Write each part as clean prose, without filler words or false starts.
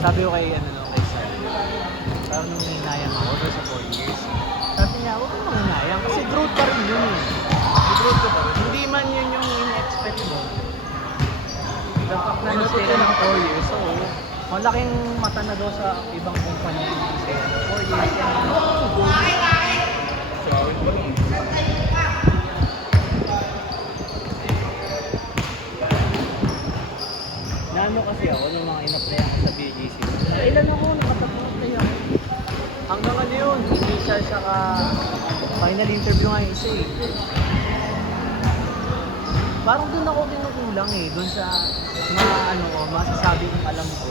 Sabi ko kay, kay Sir, parang nung hinayang ako doon sa 4 years. Sabi niya, huwag kang manginayang kasi growth pa rin yun eh. Growth ka pa rin. Hindi man yun yung in-expect mo. The fact na nastay ka ng 4 years, so malaking mata na daw sa ibang kumpanya yung stay ka ng 4 years. Sa akin pa lang. Naano kasi ako nung mga in-apply ako sa BGC. Ilan ako, nakatapos-apply ako. Hanggang ano yun, initial saka final interview nga yung isa eh. Parang doon ako kinukulang eh, doon sa mga masasabi kong alam ko.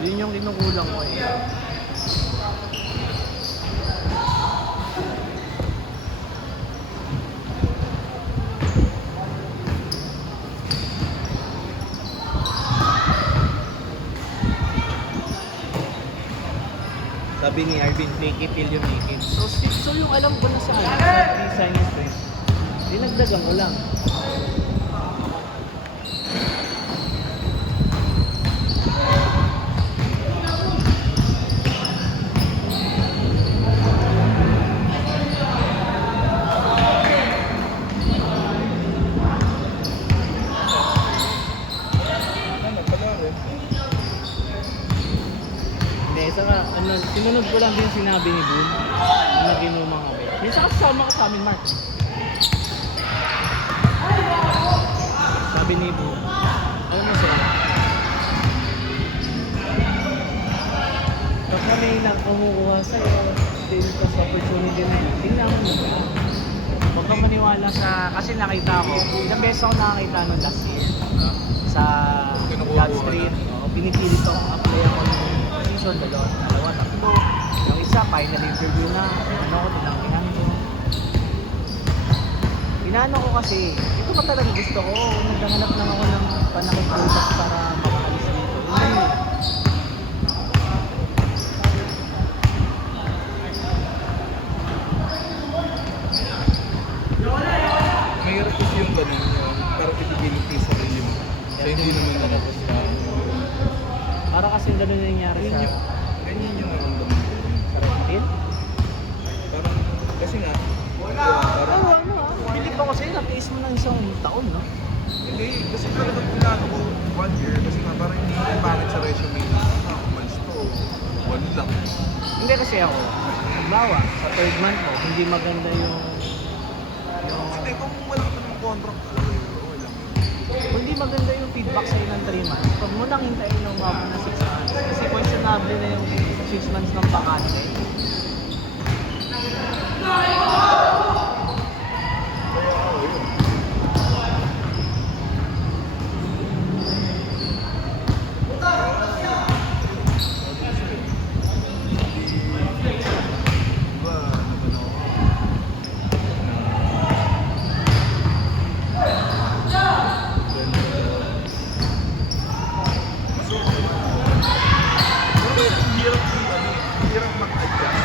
Yun yung kinukulang ko eh. Sabi ni Arvin, make it till you make it. So yung alam ko na sa design and print, dinagdagan ko lang. Ano pala rin? Hindi, saka sinunod ko lang din sinabi ni Boon na ginumang kami. Minsan kasama ka sa amin, Mark. Sabi ni Boon, alam mo sila, pag na may lang kumukuha sa'yo, din ka sa opportunity na yun, tingnan mo ba? Huwag kang maniwala sa, kasi nakita ko, ilang beses ako nakakita nun last year sa God Street. Pinipilit ako apply ako ng position, dalawa, tatlo. Yung isa, final interview na, tinangkihan ko. Inaano ko kasi, ito pa talaga gusto ko. Naghanap lang ako ng panakiprutas para makaalis dito. Mahirap kasi yung ganun yung parang ipipili ko yung sarili mo. So hindi naman nakapos na. Para kasi ganun na nangyari sa Ganyan yung naramdaman ko. Rapitin. Parang, kasi nga, parang, Hindi pa kasi natiis mo ng isang taon, no? hindi, kasi talagang pinano ko 1 year kasi nga parang hindi ko pangit sa resume na months to, 1 lang. Hindi kasi ako, halimbawa, sa third month mo, hindi maganda yung Hindi, kung wala ka ng contract, alam mo yun, okay lang yun. kung hindi maganda yung feedback sa'yo ng 3 months, huwag mo nang hintayin yung mga na 6 months. Kasi questionable na yung 6 months ng bakante. Kaya ako yun. Diba, naman ako. Hirap mag-adjust.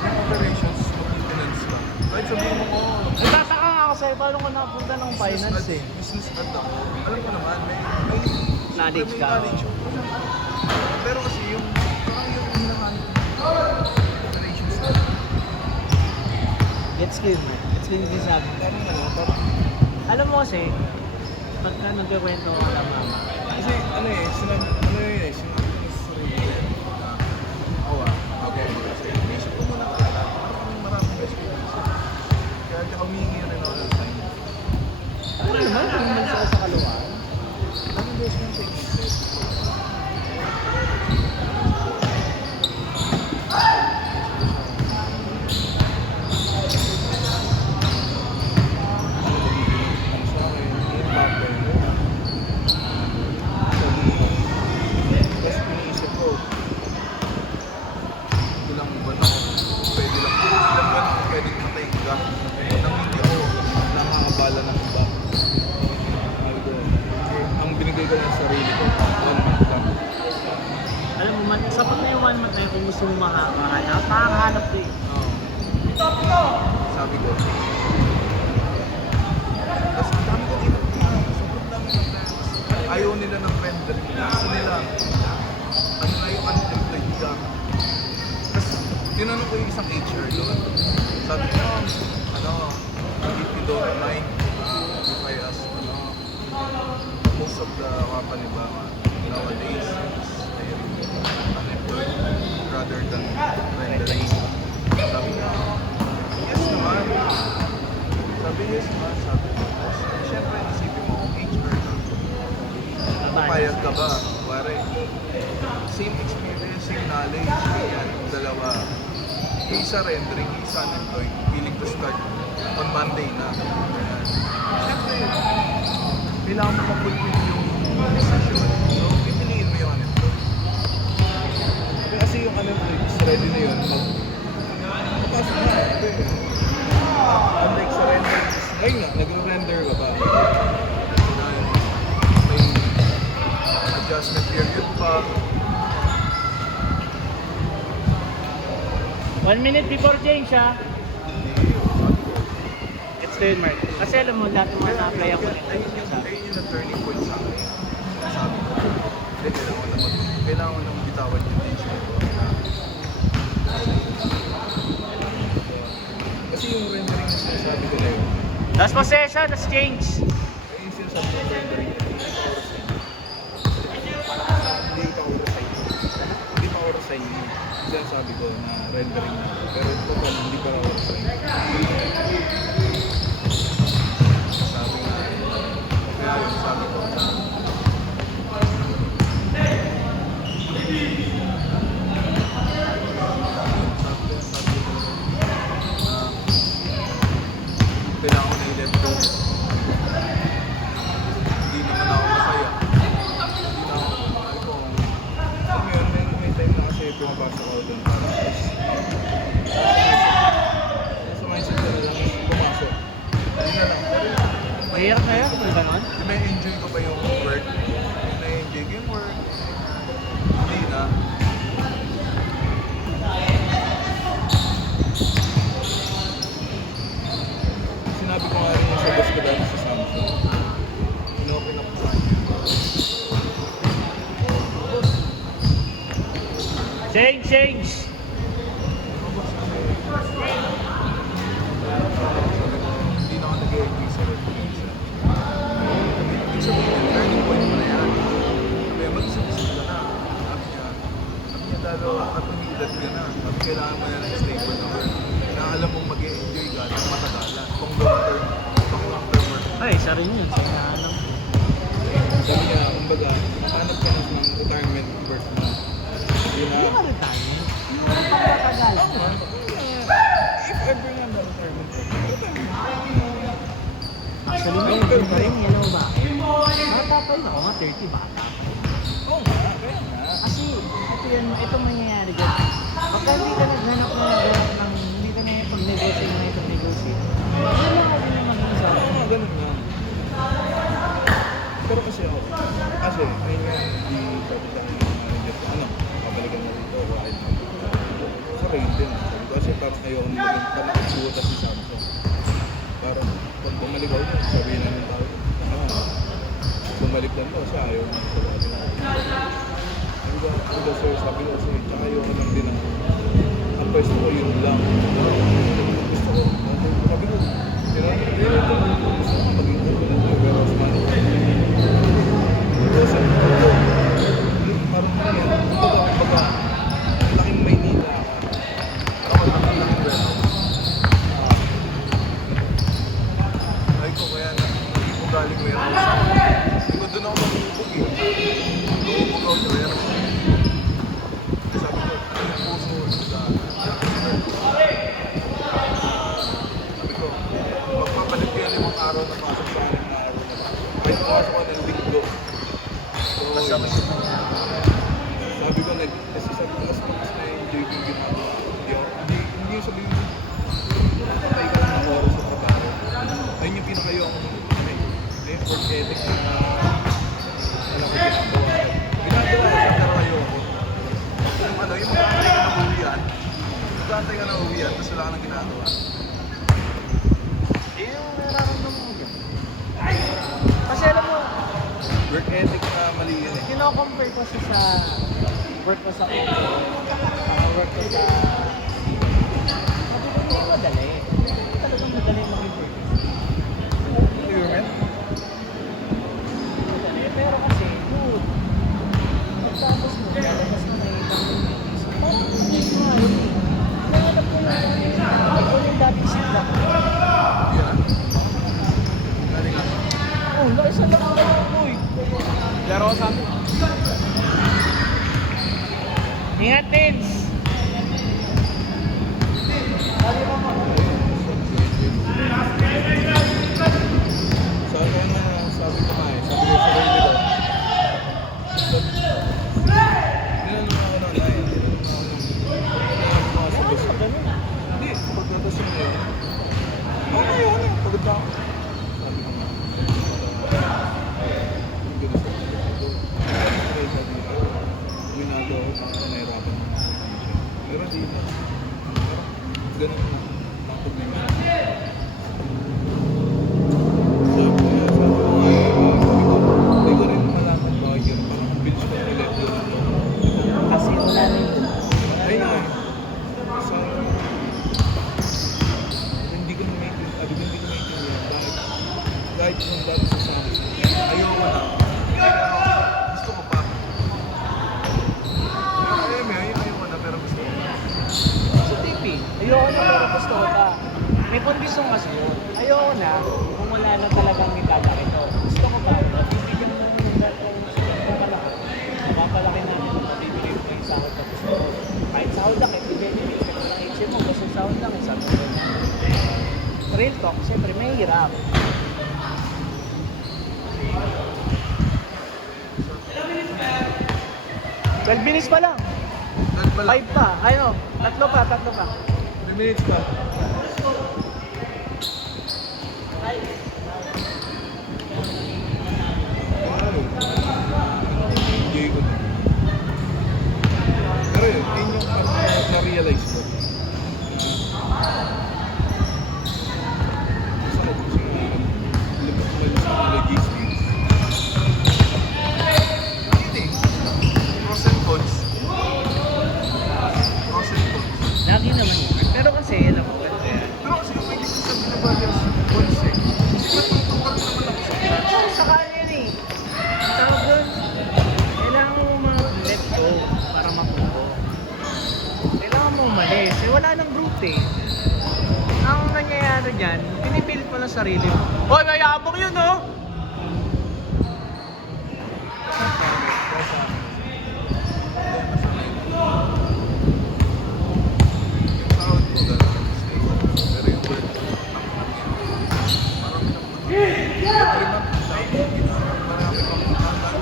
Yung operations, maintenance lang. Kahit sabihin mo ko, Nagtataka nga ako sa'yo, paano ka napunta ng finance eh? business ad ako. Alam ko naman, may Knowledge ka. knowledge ako. Pero kasi yung, parang yung naman, operations na. Gets ko yun, man. Gets ko yung sinasabi. Parang, Alam mo kasi, pagka nagkikwento ka ng mama, kasi sinabi ko sa sarili ko na, okay, kasi inisip ko muna talaga, parang maraming beses ko inisip. Kaya di humingi rin ako ng time. ano naman, tingnan sa'yo sa kaluwaan. Maraming beses ko siya inisip. Ang sa akin, yung partner ko. Tapos iniisip ko, ilang buwan ako, pwede lang, ilang buwan ako pwedeng matayin ka. Nang hindi ako nakakabala ng iba. Ang binigay ko ng sarili ko, 1 month lang. Alam mo, sapat na yung 1 month na yun kung gusto mo makahanap, makakahanap ko eh. Sabi ko. Tapos ang dami ko dito, sobrang dami ng plans. ayaw nila ng rendering. Gusto nila, ano nga yung unemployed ka. Tapos, tinanong ko yung isang HR doon. Sabi ko, if you don't mind, if I ask, most of the company ba nowadays is unemployed rather than rendering. Sabi niya, yes naman. Sabi ko, siyempre isipin mo kung HR ka. Papayag ka ba? Pare, same experience, same knowledge, yan, yung dalawa. Yung isa rendering, yung isa unemployed, willing to start on Monday na. Ganyan. Siyempre, kailangan mo mapulpil yung decision. So, pipiliin mo yung unemployed. Kasi yung unemployed is ready na yun. Papasok na. Unlike sa render, ngayon nga, nagre-render ka ba? May adjustment period pa. 1 minute before change ha. It's the mark. Kasi alam mo, lahat ng mga na-apply ako nito. Ayun yung turning point sa akin. Sabi ko, kailangan ko na bitawan yung tension ko. Kasi yung rendering na sinasabi ko na yun. Last possession, last change. Ayun yung sinasabi ko rendering, hindi ka oras-sign. Hindi pa oras-sign yun. Sinasabi ko na rendering na. Pero total, hindi pa oras-sign. Sabi nga, kaya yung sabi ko na kailangan ko na i-let go. Hindi naman ako masaya. Hindi na ako, sabi ko, alam mo yun, may time na kasi pumapasok ako doon para sa mindset ko na lang pumasok. Hindi na lang. Mahirap na yun, may ganon. May enjoy ko pa yung work. Na-enjoy ko yung work. Hindi na. Sinabi ko nga rin yung sa boss ko dati sa Samsung. Inopen ako sa kanya. Change! Hindi na ako nag-enjoy sa work. Ibig sabihin, turning point mo na yan. Sabi, mag-isip ka na. Sabi niya, lalo at umidad ka na. Sabi, kailangan mo na ng stable na work. Kailangan alam mong mag-enjoy ka ng matagalan. Pang long term work. Ay, isa rin yun. Sinahanap. Sabi niya, kumbaga, hanap ka na ng retirement work mo. Hindi na. Hindi ka retirement. Pagkakagalan. If ever nga na retirement work, Actually, may yun pa rin. Yan mo ba? Nakatapay ako nga, 30 bata. oo nga, kaya nga. Kasi, ito mangyayari dyan. Pagka hindi ka naghanap ng, hindi ka na pag-negotiate. Ano na din yung mag-isa? Oo, ganun nga. Pero kasi ako, ayun nga, hindi sabi sa akin ng manager ko, pabalikan na dito, kahit sa rain din. Sabi ko, kasi parang ayoko nilagyan tamakasutas si Samsung. Parang, pag bumalik ako, sabihin na ng tao, bumalik lang daw, siya ayaw na sabali. Sabi ko, sir, sabi ko, sir, tsaka ayoko lang din ang pwesto ko, yun lang. Gusto ko, sabi ko, gusto ko maging warehouse manager. Kasi parang yan, kumbaga, laking Maynila ako. Ako laking warehouse. Ay ko kaya hindi ko galing warehouse ako. Hindi ko doon ako mamubog eh. Mamubog ako sa warehouse. Sabi ko, ano yung puso sa sabi ko, magpapalit ko yan 5 araw na pasok sa 6 na araw na. Kahit pumasok ko ng linggo. Sabi ko, kasi sabi ko, mas na-enjoy ko yung ginagawa. Hindi yung sabihin ko, nakatay ka ng oras sa trabaho. Ayun yung pinakayo ako yung work ethic na wala ko ginagawa. Ginagawa ko sa trabaho ako. Yung mag-aantay ka ng uwian, tapos wala ka nang ginagawa. Yung nararamdaman mo yan. Kasi alam mo, Work ethic automatic na mali yun eh. Kino-compare ko siya sa work ko sa auto, work ko sa hindi madali. Talagang madali maging purpose. Procurement? Madali. Pero kasi, dude, pagtapos mo, lalabas mo na yung parang hindi mo alam eh. Nahanap ko yung dating sila. Yeah. Galing ako. Oh, nakisa lang ako boy. Laro ko sa atin. Ingat, Tins! Sabi mo mo. Sabi ko na, sabi ko nga eh. Sabi ko sa sarili ko. Nilalang ako na na eh. Nilalang ako sa bus. Hindi, pagkatas yun eh. Ano yun eh? Pagod na ako. Sabi ko nga. Hindi ko na sa sarili ko. Sabi ko dito. Ginagawa ko para nahirapan mo. Pero di na. Pero ganun na. Takot na yun. Hindi ko rin malaman bakit yun. Parang ang bilis ko nilet yun. Kasi wala na yun. Ay nga eh. Sa... Hindi ko na-maintain. Hindi ko na-maintain yan. Kahit nung dati sa sabi. Ayoko na. Gusto ko pa. Ayoko na pero gusto ko pa. Sa TV, ayoko na pero gusto ko pa. May kondisyon kasi yun. Ayoko na kung wala na talagang ilalaki to. Gusto ko pa. Bibigyan mo ng datang sa malaki. Mapapalaki namin ang mabibigay ko yung sahod na gusto ko. Kahit sahod lang, ibibigay ko lang HM mo. Kasi sahod lang, sabi ko na. Real talk, siyempre may hirap. Well, binis pa lang. 5 pa. Ano? Tatlo pa. 3 minutes pa. Enjoy ko na. Pero yun yung na-realize ko. Gusto ko kasi lumot mo sa logistics. Hindi. Pros and cons. Pros and cons. Lagi naman yun. Pero kasi, alam mo, Pero kasi kung hindi ko sabi na ba yung cons eh. Kasi matutukan naman ako sa plan. sa kanya yun eh. Ang tawag doon, kailangan mo ma-let go para mapupo. Kailangan mo umalis. Eh, wala nang route eh. Ang nangyayari dyan, pinipilit mo lang sarili mo. Hoy, mayabang yun oh! Sahod ko gano'n. Pero yung work, marami pang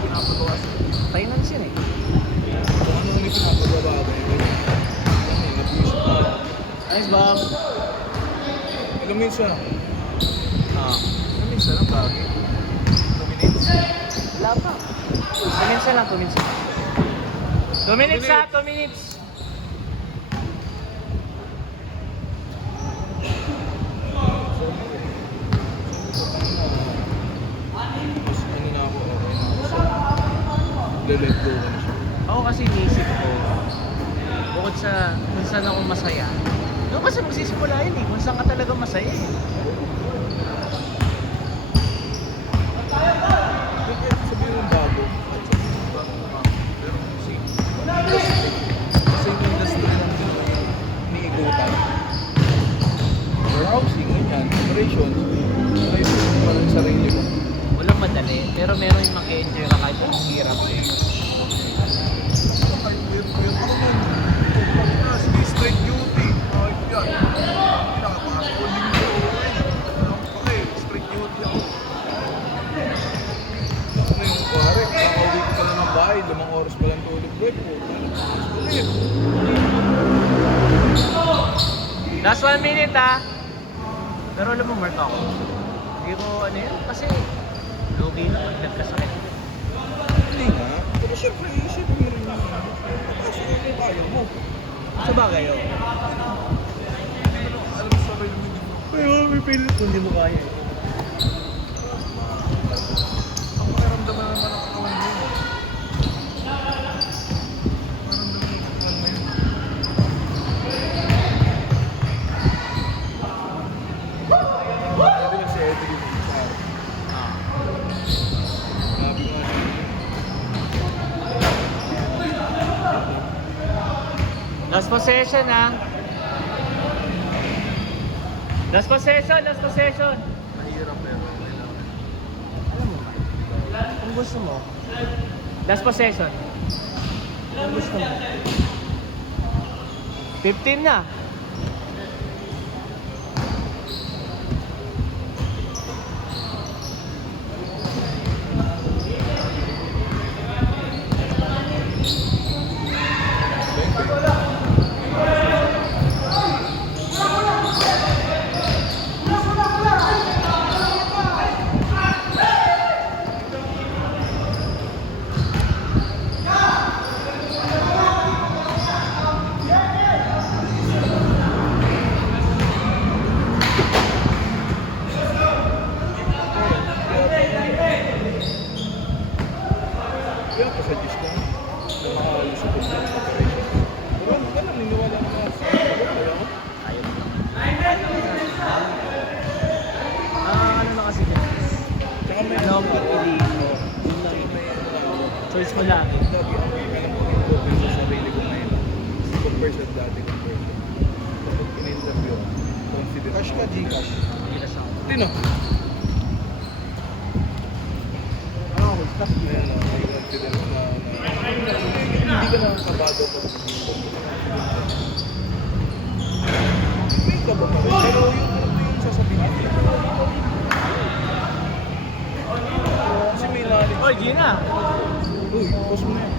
pinapagawa sa Finance yun eh. kung ano yung pinapagawa ko yung ganyan. Yan eh, abuse ko. Nice, Bob. Ilang minutes na? Ah, Ilang minutes na lang bagay. 2 minutes. wala pa. 2 minutes na lang, 2 minutes. 2 minutes ha, 2 minutes. Ano na ako, okay na ako. So, let go ko na siya. Ako kasi iniisip ko, bukod sa kung saan ako masaya, doon kasi magsisimula yun eh, kung saan ka talaga masaya eh. Sabihin mo bago. Pero kasi yung industry ng iniikutan. Warehousing, ganyan, operations. Try mo parang sarili mo. Walang madali, pero meron yung mag-enjoy ka kahit ang hirap eh. Kahit weird ako nun. Sige, straight duty. Kahit yan. Pinakapasok ko din ko. Okay, straight duty ako. Ano yung pare? Nakauwi ko pala ng bahay. 5 oras pa lang tulog ko. Ulit. Last 1 minute ha. Pero alam mo, Mark ako. Hindi ko ano yun, kasi lugi na pag nagkasakit. Hindi nga. Pero syempre, isip mo rin yun. Kasi kung kaya mo. Sa bagay yun. Alam mo sabay naman din mo. Pero may pilit hindi mo kaya. Ang makiramdaman naman ang katawan mo. Last possession ah. Last possession, last possession. Mahirap pero kailangan. Alam mo, kung gusto mo, Last possession. kung gusto mo, 15 na. Kaya pa sa Diyos ko, nakakalusot ng operation. Pero ano ka lang, niniwala ko na sa kaya ko. Ano na kasi dyan? Tsaka may Ano ang pipiliin mo? Yun lang yun. Choice mo lang. Lagi ako, alam ko yung open sa sarili ko ngayon. Compare sa dati kong person. Kapag in-interview, consider. Cash ka, Gcash. Hindi na siya. Hindi na. Ayan na, may consider na hindi ka nakakabado pag may kaba pa rin. Pero yung sasabihin ko. Kasi may lalim. Oy, Gina! Uy, post mo na yan.